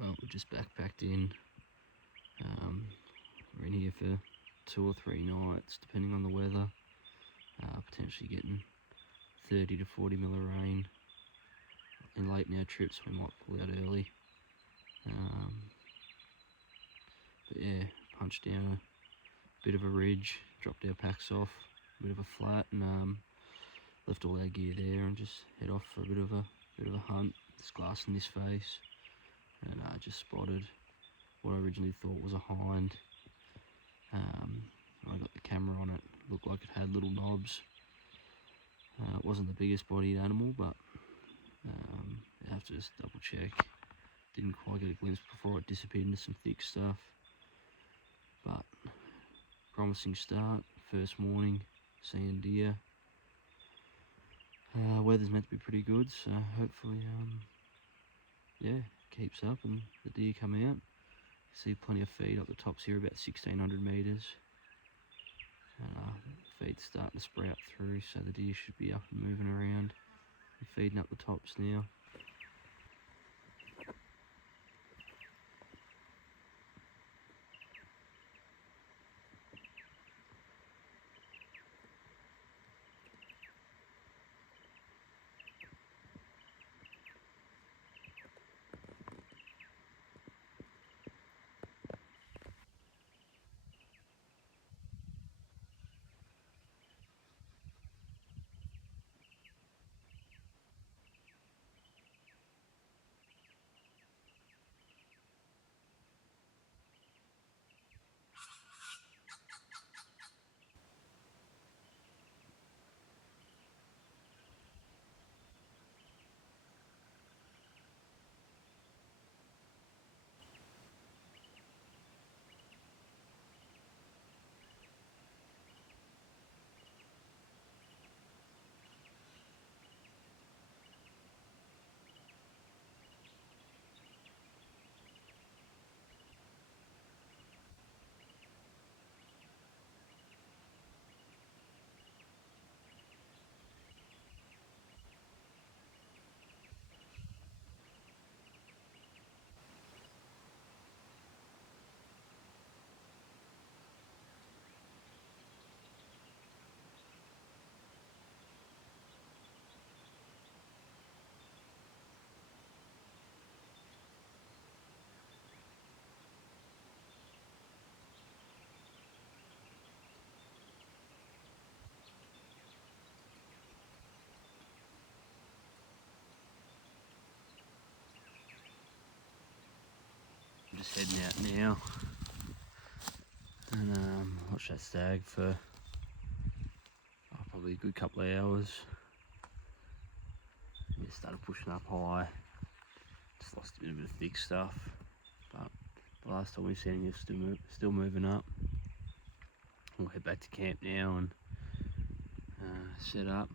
Well, we just backpacked in. We're in here for 2 or 3 nights, depending on the weather. Potentially getting 30 to 40 mil of rain. In late in our trips, we might pull out early. But yeah, punched down a bit of a ridge, dropped our packs off, a bit of a flat, and left all our gear there and just head off for a bit of a hunt. There's glass in this face, and I just spotted what I originally thought was a hind. I got the camera on it, looked like it had little knobs. It wasn't the biggest bodied animal, but I have to just double check. Didn't quite get a glimpse before it disappeared into some thick stuff. But promising start, first morning, seeing deer. Weather's meant to be pretty good, so hopefully, yeah, keeps up and the deer come out. See plenty of feed up the tops here, about 1600 metres. Feed's starting to sprout through, so the deer should be up and moving around and feeding up the tops now. I'm just heading out now and watch that stag for probably a good couple of hours. Yeah, started pushing up high, just lost a bit of thick stuff, but the last time we seen him still moving up. We'll head back to camp now and set up.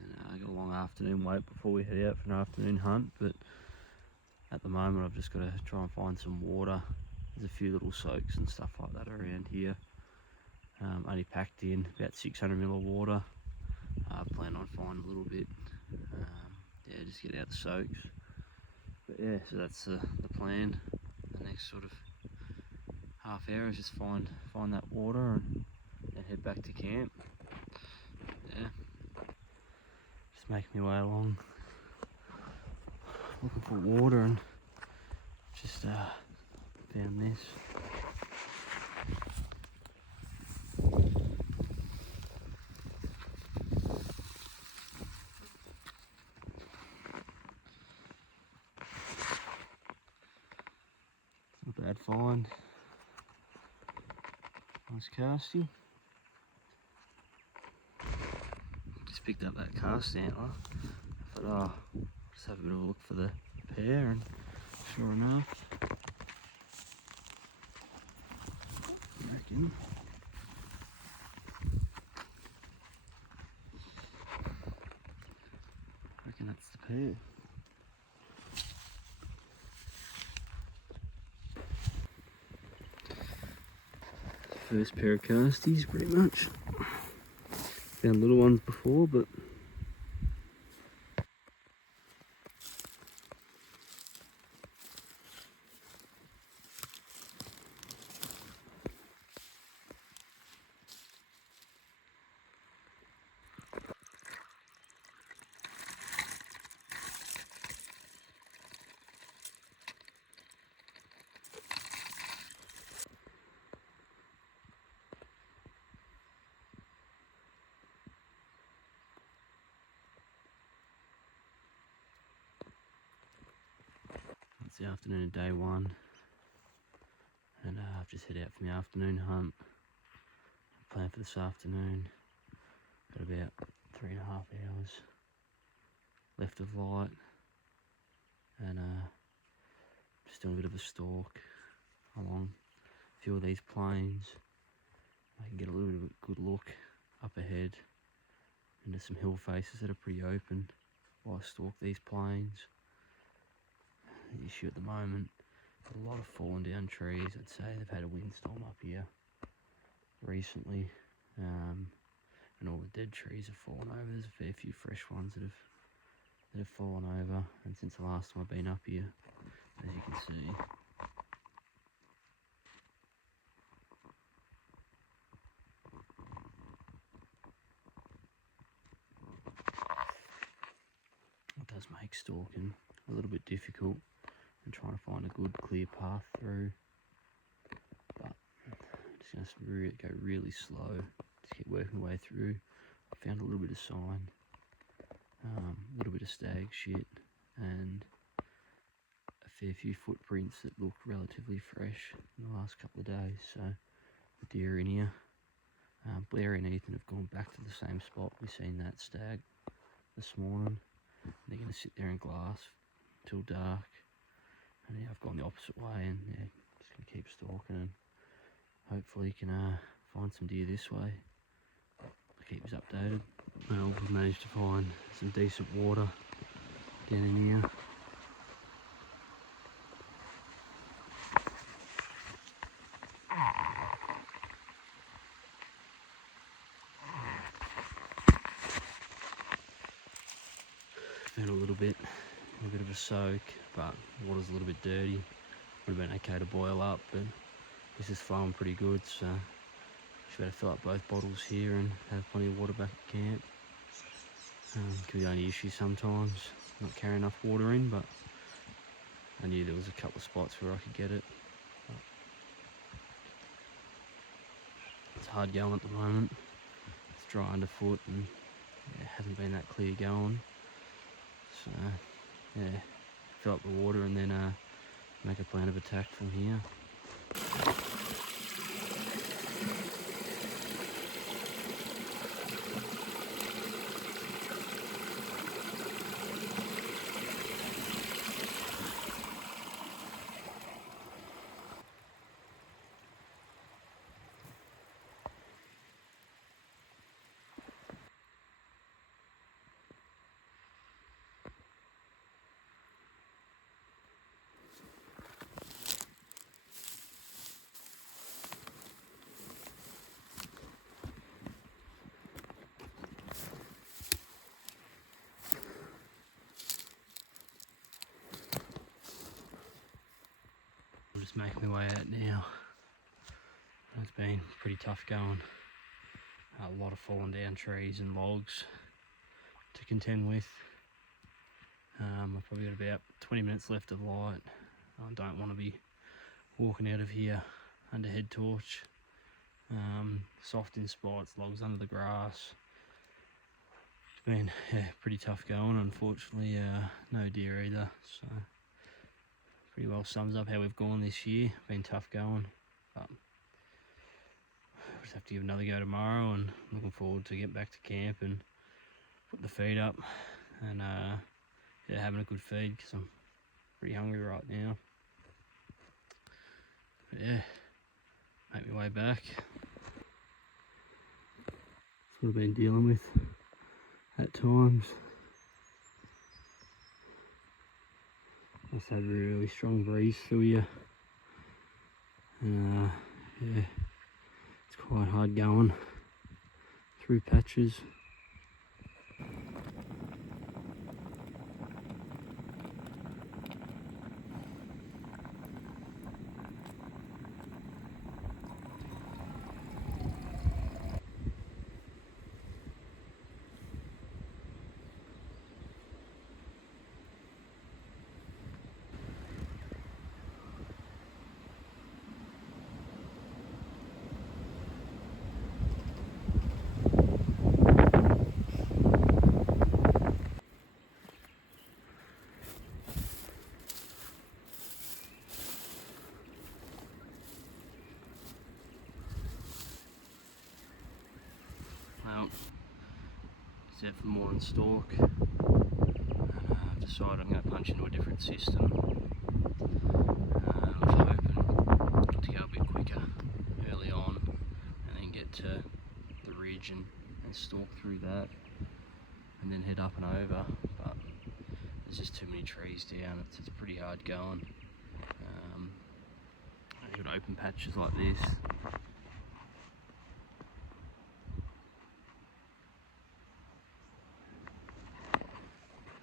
And I got a long afternoon wait before we head out for an afternoon hunt, but at the moment I've just got to try and find some water. There's a few little soaks and stuff like that around here. Only packed in about 600 ml of water. I plan on finding a little bit. Yeah, just get out the soaks. But yeah, so that's the plan. The next sort of half hour is just find that water and then head back to camp. Yeah, just make my way along, looking for water, and just found this. Not a bad find. Nice casting. Just picked up that cast antler. I thought, just have a bit of a look for the pair, and sure enough, I reckon that's the pair. First pair of casties, pretty much. Found little ones before, but the afternoon of day 1, and I've just head out for my afternoon hunt. Plan for this afternoon. Got about 3.5 hours left of light, and just doing a bit of a stalk along a few of these plains. I can get a little bit of a good look up ahead into some hill faces that are pretty open while I stalk these plains. The issue at the moment, a lot of fallen down trees. I'd say they've had a windstorm up here recently, and all the dead trees have fallen over. There's a fair few fresh ones that have fallen over, and since the last time I've been up here, as you can see, it does make stalking a little bit difficult and trying to find a good clear path through. But I'm just going to go really slow, just keep working my way through. I found a little bit of sign, a little bit of stag shit, and a fair few footprints that look relatively fresh in the last couple of days. So the deer in here, Blair and Ethan have gone back to the same spot. We've seen that stag this morning. They're going to sit there in glass till dark, and yeah, I've gone the opposite way, and yeah, just going to keep stalking and hopefully can find some deer this way. I'll keep us updated. Well, we've managed to find some decent water down in here. Found a little bit of a soak, but the water's a little bit dirty. Would have been okay to boil up, but this is flowing pretty good, so just better fill up both bottles here and have plenty of water back at camp. Can be the only issue sometimes, not carrying enough water in, but I knew there was a couple of spots where I could get it. But it's hard going at the moment. It's dry underfoot and yeah, it hasn't been that clear going. So yeah, fill up the water and then make a plan of attack from here. Just making my way out now. It's been pretty tough going. A lot of fallen down trees and logs to contend with. I've probably got about 20 minutes left of light. I don't want to be walking out of here under head torch. Soft in spots, logs under the grass. It's been pretty tough going. Unfortunately, no deer either. So pretty well sums up how we've gone this year. Been tough going, but we'll just have to give another go tomorrow, and looking forward to getting back to camp and put the feed up and yeah, having a good feed because I'm pretty hungry right now. But yeah, make my way back. That's what I've been dealing with at times. Just had a really strong breeze through here, and yeah, it's quite hard going through patches. just out for more on stalk. And I've decided I'm going to punch into a different system. I was hoping to go a bit quicker early on and then get to the ridge and stalk through that and then head up and over, but there's just too many trees down. It's pretty hard going. You've got open patches like this.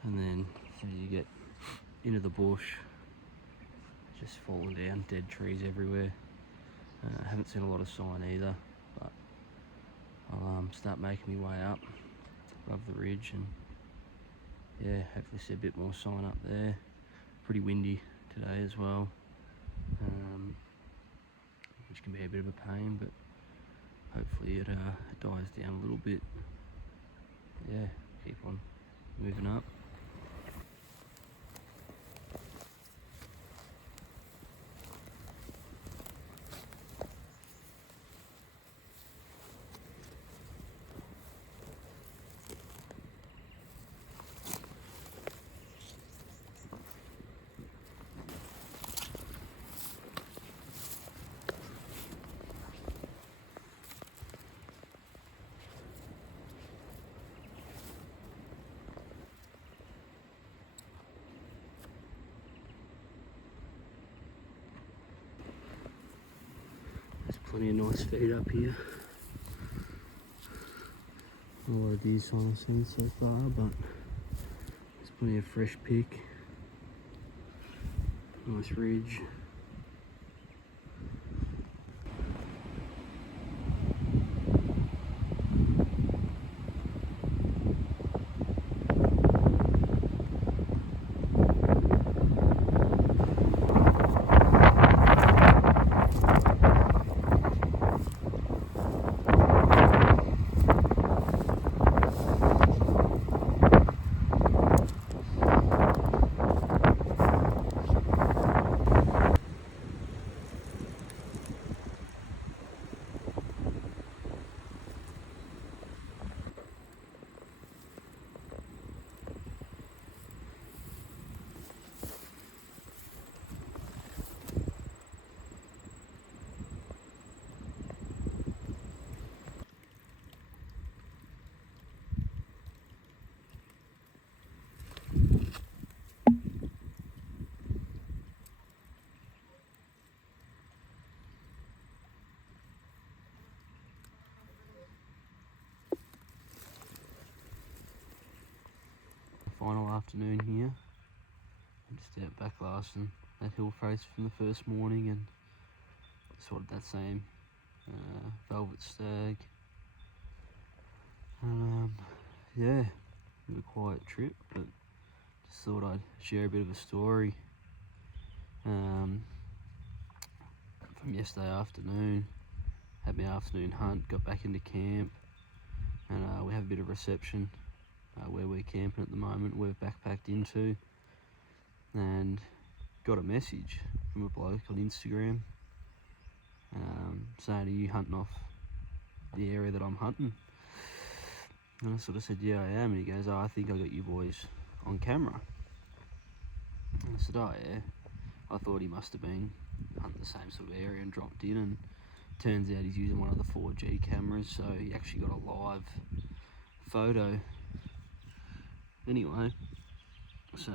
And then you get into the bush, just falling down, dead trees everywhere. I haven't seen a lot of sign either, but I'll start making my way up above the ridge and yeah, hopefully see a bit more sign up there. Pretty windy today as well, which can be a bit of a pain, but hopefully it dies down a little bit. Yeah, keep on moving up. Plenty of nice feed up here. A lot of deer sign I've seen so far, but there's plenty of fresh pick. Nice ridge. Final afternoon here. I'm just out back blasting that hill face from the first morning and sort of that same velvet stag. Yeah, bit of a quiet trip, but just thought I'd share a bit of a story from yesterday afternoon. Had my afternoon hunt, got back into camp, and we have a bit of reception where we're camping at the moment, we've backpacked into, and got a message from a bloke on Instagram saying, "Are you hunting off the area that I'm hunting?" And I sort of said, "Yeah, I am." And he goes, "Oh, I think I got you boys on camera." And I said, "Oh yeah." I thought he must have been hunting the same sort of area and dropped in, and turns out he's using one of the 4G cameras, so he actually got a live photo. Anyway, so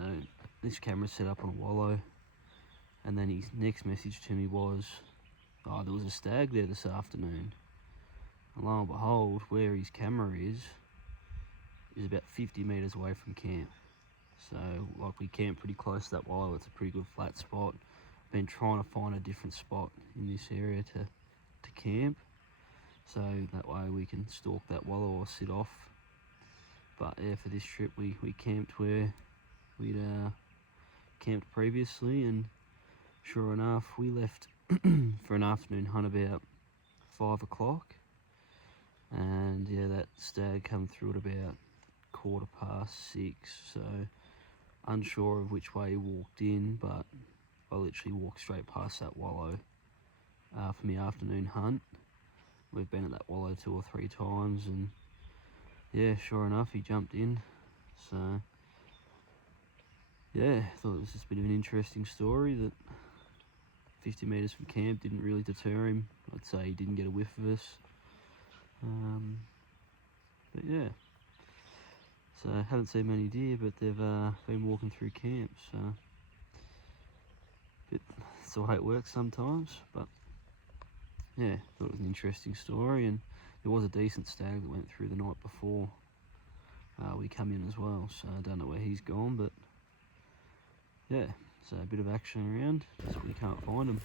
this camera's set up on a wallow, and then his next message to me was, "Oh, there was a stag there this afternoon." And lo and behold, where his camera is about 50 metres away from camp. So, like, we camp pretty close to that wallow. It's a pretty good flat spot. Been trying to find a different spot in this area to camp, so that way we can stalk that wallow or sit off. But yeah, for this trip we camped where we'd camped previously, and sure enough we left for an afternoon hunt about 5 o'clock, and yeah, that stag come through at about 6:15, so unsure of which way he walked in, but I literally walked straight past that wallow for my afternoon hunt. We've been at that wallow 2 or 3 times, and yeah, sure enough, he jumped in. So yeah, thought it was just a bit of an interesting story that 50 metres from camp didn't really deter him. I'd say he didn't get a whiff of us. But yeah, so I haven't seen many deer, but they've been walking through camp, so it's the way it works sometimes. But yeah, thought it was an interesting story, and there was a decent stag that went through the night before we come in as well, so I don't know where he's gone, but yeah, so a bit of action around, just we can't find him.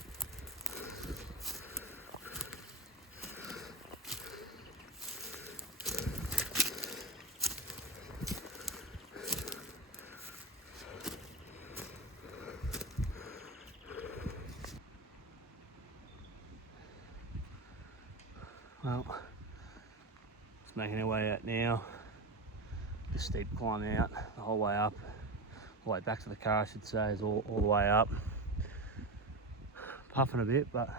Well, it's making our way out now. The steep climb out, the whole way up, the way back to the car I should say, is all the way up. Puffing a bit, but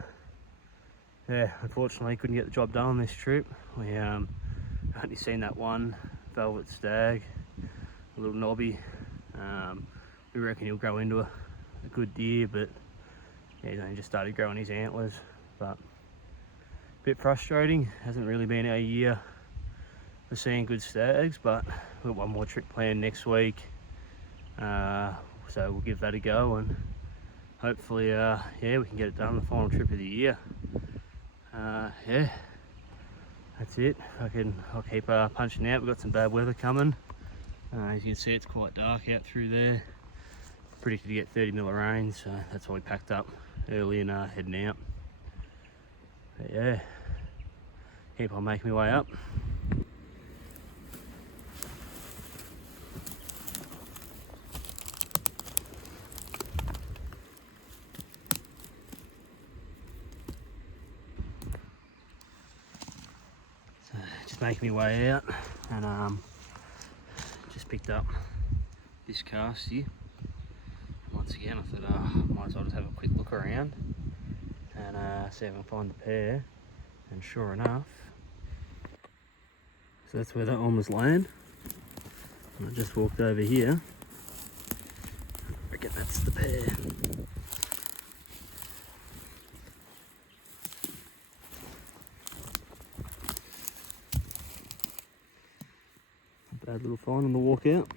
yeah, unfortunately couldn't get the job done on this trip. We only seen that one velvet stag, a little knobby. We reckon he'll grow into a good deer, but yeah, he's only just started growing his antlers. But a bit frustrating, hasn't really been our year for seeing good stags, but we've got one more trip planned next week, so we'll give that a go, and hopefully yeah, we can get it done, the final trip of the year. Yeah, that's it. I'll keep punching out. We've got some bad weather coming. As you can see, it's quite dark out through there. Predicted to get 30 mil of rain, so that's why we packed up early and heading out. But yeah, keep on making my way up. So just making my way out, and just picked up this castie. Once again, I thought might as well just have a quick look around and see if I can find the pair. And sure enough, so that's where that one was laying. And I just walked over here. I reckon that's the pair. A bad little find on the walk out.